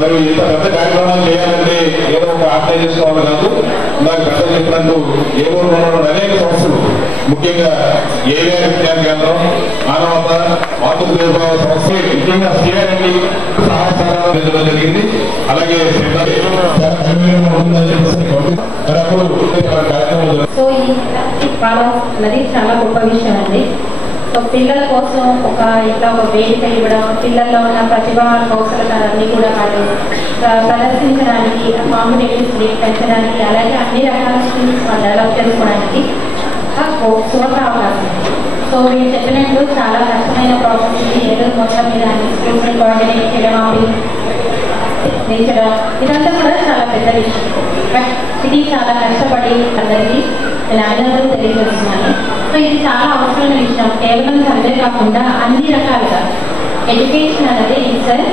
మరి ఇంత పెద్ద కార్యక్రమాలు చేయాలంటే ఏదో ఒక ఆర్గనైజ్ చేసుకోవాలి కాదు. నాకు పెద్ద చెప్పినట్టు ఏ ఊరు అనేక సంస్థలు, ముఖ్యంగా ఏవిఆర్ విజ్ఞాన కేంద్రం, మానవత మాతృదేవ సంస్థ, ముఖ్యంగా సిఆర్ఎండి సహాయ సహకారం పెంచడం జరిగింది. అలాగే సో ఈ అన్నది చాలా గొప్ప విషయం అండి. సో పిల్లల కోసం ఇట్లా ఒక వేదిక ఇవ్వడం, పిల్లల్లో ఉన్న ప్రతిభా కౌశలతలన్నీ కూడా వాళ్ళు ప్రదర్శించడానికి, కాంపిటేటివ్ స్పీడ్ పెంచడానికి, అలాగే అన్ని రకాల స్కిల్స్ డెవలప్ చేసుకోవడానికి సులభ అవకాశం. సో మీరు చెప్పినట్టు చాలా కష్టమైన ప్రాసెస్ ఇది. ఏదో మొత్తం మీద అన్ని స్కూల్స్ని కోఆర్డినేట్ చేయడం, నేర్చడం, ఇదంతా కూడా చాలా పెద్ద విషయం. బట్ ఇది చాలా కష్టపడి అందరికీ నేను అభినందనలు తెలియజేస్తున్నాను. సో ఇది చాలా అవసరమైన విషయం. కేవలం చదివే కాకుండా అన్ని రకాలుగా ఎడ్యుకేషన్ అనేది సార్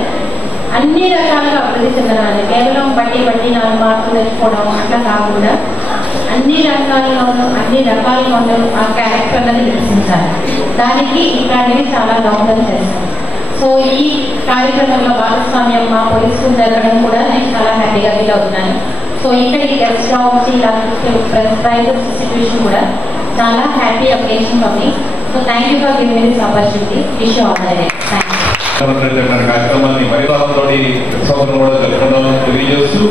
అన్ని రకాలుగా అభివృద్ధి చెందడానికి, కేవలం బట్టి 4 మార్కులు తెచ్చుకోవడం అట్లా కాకుండా అన్ని రకాలుగా ఆ క్యారెక్టర్ అనేది వికసించాలి. దానికి ఇట్లాంటివి చాలా దోహదం చేస్తాం. సో ఈ కార్యక్రమంలో భాగస్వామ్యం మా పోలీస్ స్కూల్ జరగడం కూడా నేను చాలా హ్యాపీగా ఫీల్ అవుతున్నాను. సో ఇక్కడికి గెస్ట్ వచ్చి ప్రైవేట్ డిస్ట్రిబ్యూషన్ కూడా చాలా happy occasion for me. So thank you for giving this opportunity. Wish you all the best. కార్యక్రమాన్ని పరిపాలనతో సంవత్సరం కూడా జరుపుకోవడం తెలియజేస్తూ,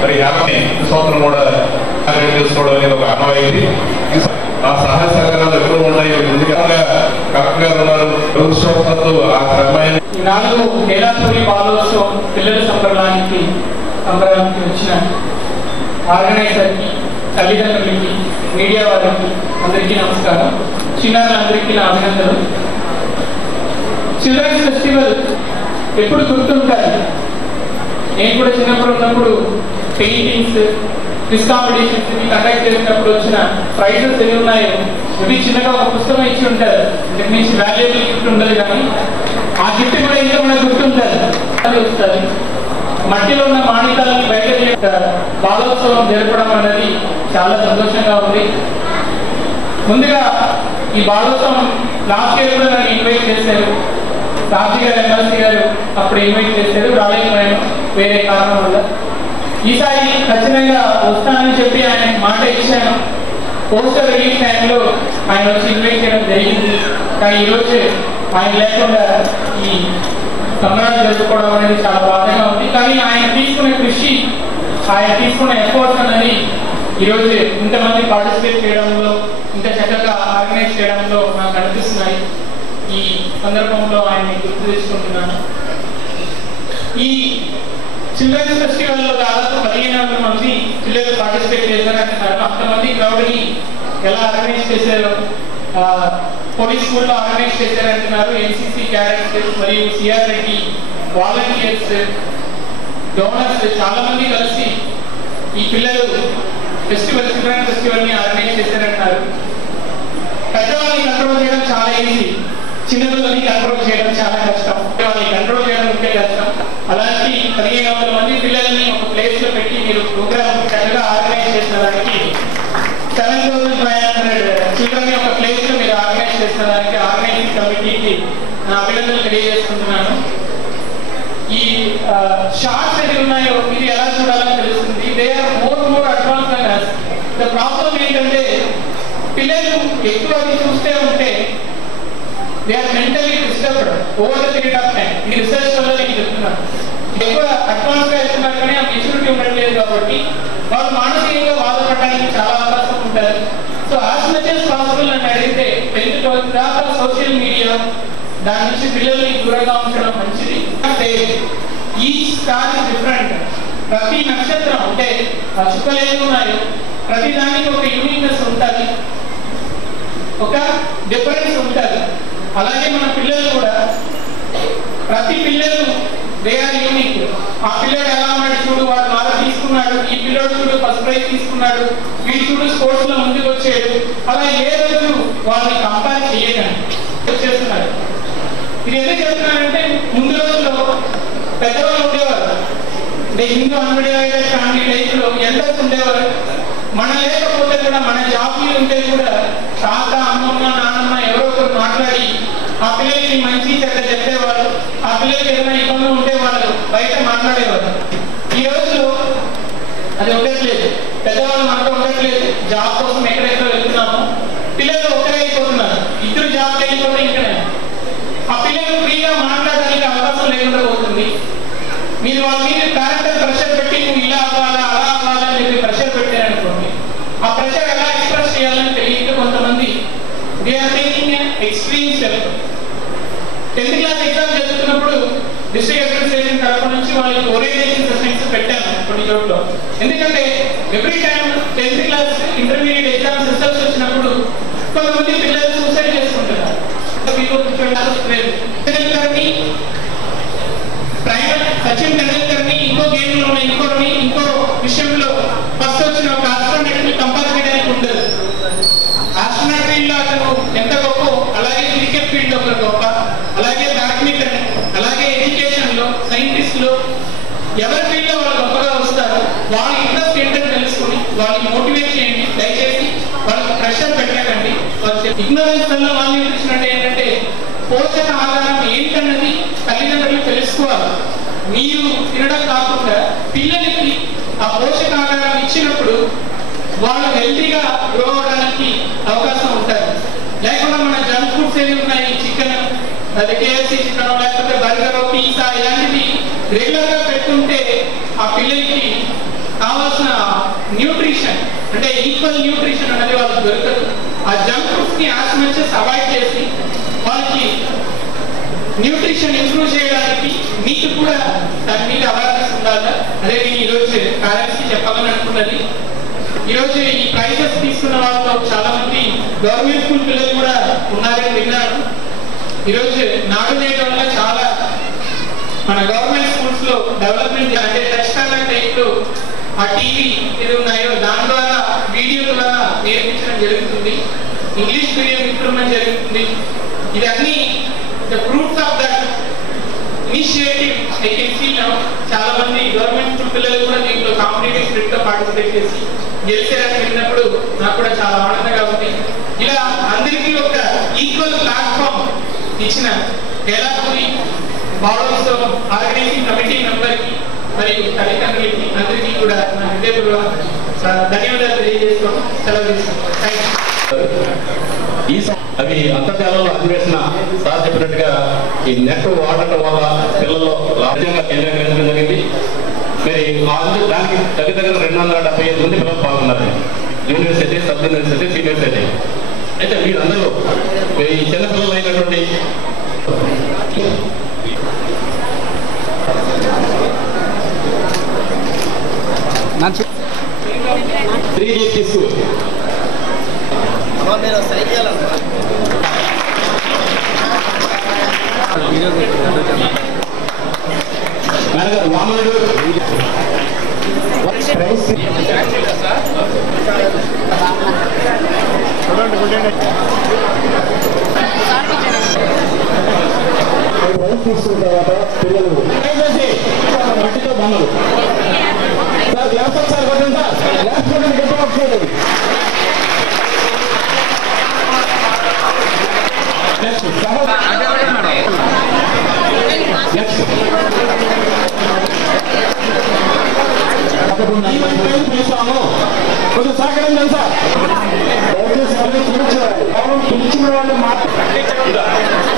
మరి యాభై సంవత్సరం కూడా చేసుకోవడం అనేది ఒక ఆనవాయితీ. ఆ సహాయ సహకారాలు ఎప్పుడు ఉన్నాయి, కరెక్ట్ గా ఉన్నారు. ఆ క్రమాన్ని 4 కేలాపూరి బాలోత్సవం పిల్లల సంబరానికి వచ్చిన ఆర్గనైజర్కి, తల్లిదండ్రులకి, మీడియా వారికి అందరికీ నమస్కారం. చిన్నారులందరికీ నా అభినందనలు. చిల్డ్రన్స్ ఫెస్టివల్ ఎప్పుడు గుర్తుంటారు. నేను కూడా చిన్నప్పుడు ఉన్నప్పుడు పెయింటింగ్స్, క్విజ్ కాంపిటీషన్స్ కండక్ట్ చేసినప్పుడు వచ్చిన ప్రైజెస్ ఎన్ని ఉన్నాయో ఇవి చిన్నగా ఒక పుస్తకం ఇచ్చి ఉంటారు. ఇంతకు మించి వాల్యుబుల్ గిఫ్ట్ ఉండదు, కానీ ఆ గిఫ్ట్ కూడా ఇంకా మనకు గుర్తుంటారు. వస్తారు మట్టిలో ఉన్న మాణికాలని బయట బాలోత్సవం జరపడం అనేది చాలా సంతోషంగా ఉంది. ముందుగా ఈ బాలోత్సవం లాస్ట్ ఇయర్ కూడా నన్ను ఇన్వైట్ చేశారు. రాజీ గారు, ఎమ్మెల్సీ గారు అప్పుడు ఇన్వైట్ చేశారు, రాలేకపోయాను వేరే కారణం వల్ల. ఈసారి ఖచ్చితంగా వస్తానని చెప్పి ఆయన మాట ఇచ్చాను. పోస్టర్ రిలీజ్ టైంలో ఆయన వచ్చి ఇన్వైట్ చేయడం జరిగింది. కానీ ఈరోజు ఆయన లేకుండా ఈ సంబరాలు జరుపుకోవడం అనేది చాలా బాధగా ఉంది. కానీ ఆయన తీసుకునే కృషి, ఆయన తీసుకునే ఎఫర్ట్స్ అనేది ఈరోజు ఇంతమంది పార్టిసిపేట్ చేయడంలో, ఇంత చక్కగా ఆర్గనైజ్ చేయడంలో నాకు అనిపిస్తున్నాయి. ఈ సందర్భంలో ఆయన్ని గుర్తు తెచ్చుకుంటున్నాను. ఈ చిల్డ్రన్స్ ఫెస్టివల్లో దాదాపు 15,000 మంది పిల్లలు పార్టిసిపేట్ చేశారంటున్నారు. అంతమంది క్రౌడ్ని ఎలా ఆర్గనైజ్ చేశారో, పోలీస్ స్కూల్లో ఆర్గనైజ్ చేశారంటున్నారు. ఎన్సీసీ క్యాడెట్స్ మరియు సిఆర్ఐటి వాలంటీర్స్, డోనర్స్ చాలా మంది కలిసి ఈ పిల్లలు చిల్డ్రన్ ఫెస్టివల్ని ఆర్గనైజ్ చేశారంటున్నారు. పెద్దవాళ్ళని కంట్రోల్ చేయడం చాలా ఈజీ, చిన్నపిల్లల్ని కంట్రోల్ చేయడం చాలా కష్టం. వాళ్ళని కంట్రోల్ చేయడం ఉంటే కష్టం. అలాంటి 15,000 మంది పిల్లల్ని ఒక ప్లేస్ లో పెట్టి మీరు ప్రోగ్రామ్ చక్కగా ఆర్గనైజ్ చేసిన దానికి, 7,500 చిల్డ్రన్ ఒక ప్లేస్ లో మీరు ఆర్గనైజ్ చేసిన దానికి ఆర్గనైజింగ్ కమిటీకి నా అభినందనలు తెలియజేసుకుంటున్నాను. ఈ షార్ట్స్ ఏది ఉన్నాయో ఇది ఎలా చూడాలని తెలుస్తుంది. They are more advance then us. The problem ఏంటంటే పిల్లలు ఎక్కువ చూస్తే ఉంటే దే ఆర్ mentally disturbed over the period of time. ఈ రీసెర్చ్ వల్ల నేను చెప్తున్నాను. ఎక్కువ అడ్వాన్స్ గా వెళ్తున్నారు కానీ ఆ మెచ్యూరిటీ ఉండట్లేదు కాబట్టి వాళ్ళు మానసికంగా బాధపడడానికి చాలా అవకాశం ఉంటుంది. So as much as possible అని అడిగితే 10th, 12th దాకా సోషల్ మీడియా దాని నుంచి పిల్లల్ని దూరంగా ఉంచడం మంచిది. అంటే ఈ స్టార్ ఇస్ డిఫరెంట్. ప్రతి నక్షత్రం అంటే ఆ చుక్కలు ఏమి ఉన్నాయో ప్రతి దానికి ఒక యూనిక్నెస్ ఉంటుంది, ఒక డిఫరెన్స్ ఉంటుంది. అలాగే మన పిల్లలు కూడా, ప్రతి పిల్లలు దే ఆర్ యూనిక్. ఆ పిల్లడు ఎలా ఉన్నాడు చూడు, వాడు బాగా తీసుకున్నాడు, ఈ పిల్లడు చూడు ఫస్ట్ ప్రైజ్ తీసుకున్నాడు, వీడు చూడు స్పోర్ట్స్ లో ముందుకు వచ్చాడు. అలా ఏ రోజు వాళ్ళని కంపేర్ చేయకండి చేస్తున్నారు. ఇది ఎందుకు చెప్తున్నానంటే ముందు రోజుల్లో పెద్దవాళ్ళు ఉండేవారు. అంటే హిందూ అన్విడివైడెడ్ ఫ్యామిలీ లైఫ్ లో ఎల్డర్స్ ఉండేవారు. మన లేకపోతే కూడా, మన జాబ్లు ఉంటే కూడా తాత, అమ్మమ్మ, నాన్నమ్మ ఎవరో ఒకరు మాట్లాడి ఆ పిల్లలకి మంచి చెడ్డ చెప్పేవాళ్ళు, ఆ పిల్లలకి ఏదైనా ఇబ్బందులు ఉంటే వాళ్ళు బయట మాట్లాడేవాళ్ళు. ఈ రోజు అది ఉండట్లేదు, పెద్దవాళ్ళు మనతో ఉండట్లేదు. జాబ్ కోసం ఎక్కడెక్కడ వెళ్తున్నాము, పిల్లలు ఒక్కరే అయిపోతున్నారు. ఇద్దరు జాబ్ వెళ్ళిపోతే ఇంకనే ఆ పిల్లలు ఫ్రీగా మాట్లాడడానికి అవకాశం లేకుండా పోతుంది. మీరు వాళ్ళ మీద క్యారెక్టర్ ప్రెషర్ పెట్టి నువ్వు ఇలా అవ్వాలా అలా అవ్వాలా అని చెప్పి ప్రెషర్ పెట్టారనుకోండి, ఆ ప్రెషర్ ఎలా ఎక్స్ప్రెస్ చేయాలని తెలియక కొంతమంది they are taking extreme step. 10th class exam చదువుతున్నప్పుడు డిస్ట్రిక్ట్ అడ్మినిస్ట్రేషన్ తరఫు నుంచి వాళ్ళకి ఓరియంటేషన్ సెషన్స్ పెట్టాను కొన్ని చోట్ల. ఎందుకంటే every time 10th class intermediate exams results వచ్చినప్పుడు కొంతమంది పిల్లలు సూసైడ్ చేసుకుంటున్నారు. సచిన్ టెండూల్కర్ ని ఇంకో గేమ్ లో ఇంకో విషయంలో ఫస్ట్ వచ్చిన ఒక ఆస్ట్రోనట్ ని కంపేర్ చేయడానికి ఉండదు. ఆస్ట్రోనట్ ఫీల్డ్ లో అతను ఎంత గొప్ప, అలాగే క్రికెట్ ఫీల్డ్ లో ఒక గొప్ప, అలాగే బ్యాడ్మింటన్, అలాగే ఎడ్యుకేషన్ లో సైంటిస్ట్ లో ఎవరి ఫీల్డ్ లో వాళ్ళు గొప్పగా వస్తారు. వాళ్ళ ఇంట్రెస్ట్ ఏంటని తెలుసుకుని వాళ్ళని మోటివేట్ చేయండి. దయచేసి వాళ్ళకి ప్రెషర్ పెట్టకండి. ఇగ్నోరెన్స్ వల్ల వాళ్ళు న్యూట్రిషన్ ఏంటంటే పోషక ఆహారం ఏంటన్నది తల్లిదండ్రులు తెలుసుకోవాలి. మీరు తినడం కాకుండా పిల్లలకి ఆ పోషక ఆహారం ఇచ్చినప్పుడు వాళ్ళు హెల్తీగా గ్రో అవడానికి అవకాశం ఉంటుంది. లేకుండా మన జంక్ ఫుడ్స్ ఏవి ఉన్నాయి, చికెన్, అది KFC చికెన్, లేకపోతే బర్గర్, పిజ్జా ఇలాంటివి రెగ్యులర్ గా పెట్టుకుంటే ఆ పిల్లలకి కావాల్సిన న్యూట్రిషన్ అంటే ఈక్వల్ న్యూట్రిషన్ అనేది వాళ్ళకి దొరకదు. ఆ జంక్ ఫుడ్స్ ని యాజ్ మచ్ అవాయిడ్ చేసి వాళ్ళకి న్యూట్రిషన్ ఇంప్రూవ్ చేయడానికి మీకు కూడా దాని మీద అవేర్నెస్ ఉండాలి. అదే నేను ఈరోజు పేరెంట్స్ కి చెప్పాలని అనుకున్నది. ఈరోజు ఈ ప్రైజెస్ తీసుకున్న వాళ్ళలో చాలా మంది గవర్నమెంట్ స్కూల్ పిల్లలు కూడా ఉన్నారని విన్నాను. ఈరోజు నాగనేయడం వల్ల చాలా మన గవర్నమెంట్ స్కూల్స్ లో డెవలప్మెంట్ అంటే టచ్ ప్యానల్ టైప్ లో ఆ టీవీ ఏది ఉన్నాయో దాని ద్వారా వీడియో ద్వారా నేర్పించడం జరుగుతుంది. ఇంగ్లీష్ మీడియం ఇంప్రూవ్మెంట్ జరుగుతుంది. ఇవన్నీ the fruits of that initiative I can see now. చాలా మంది గవర్నమెంట్ స్కూల్ పిల్లలు కూడా దీంట్లో కాంపిటేటివ్ స్పిరిట్ తో పార్టిసిపేట్ చేసి గెలిచారని విన్నప్పుడు నాకు కూడా చాలా ఆనందంగా ఉంది. ఇలా అందరికీ ఒక ఈక్వల్ ప్లాట్ఫామ్ ఇచ్చిన కేలాపూరి బాడోస్ ఆర్గనైజింగ్ కమిటీ మెంబర్కి మరియు తల్లిదండ్రులకి అందరికీ కూడా నా హృదయపూర్వక ధన్యవాదాలు తెలియజేసుకోవడం సెలవు తీసుకుంటాం. అవి అంతర్జాలంలో అధివేశన సార్ చెప్పినట్టుగా ఈ నెట్ వాడటం వల్ల పిల్లల్లో రాజ్యంగా కేంద్రీకరించడం జరిగింది. మరి దానికి దగ్గర 275 మంది పిల్లలు పాల్గొన్నారు. University, sub university, seniority. అయితే వీరందరూ ఈ చిన్నపిల్లలు అయినటువంటి స్కూల్ వామనుడు తీసుకున్న తర్వాత పిల్లలు మట్టితో బొమ్మలు సార్ గ్లాస్ ఒకసారి కొట్టండి సార్, గ్లాస్ కొట్టండి, గట్టిగా ఒకసారి. కొంచెం సహకరించండి సార్. దయచేసి పిలిచిన వాళ్ళు మాట్లాడారు.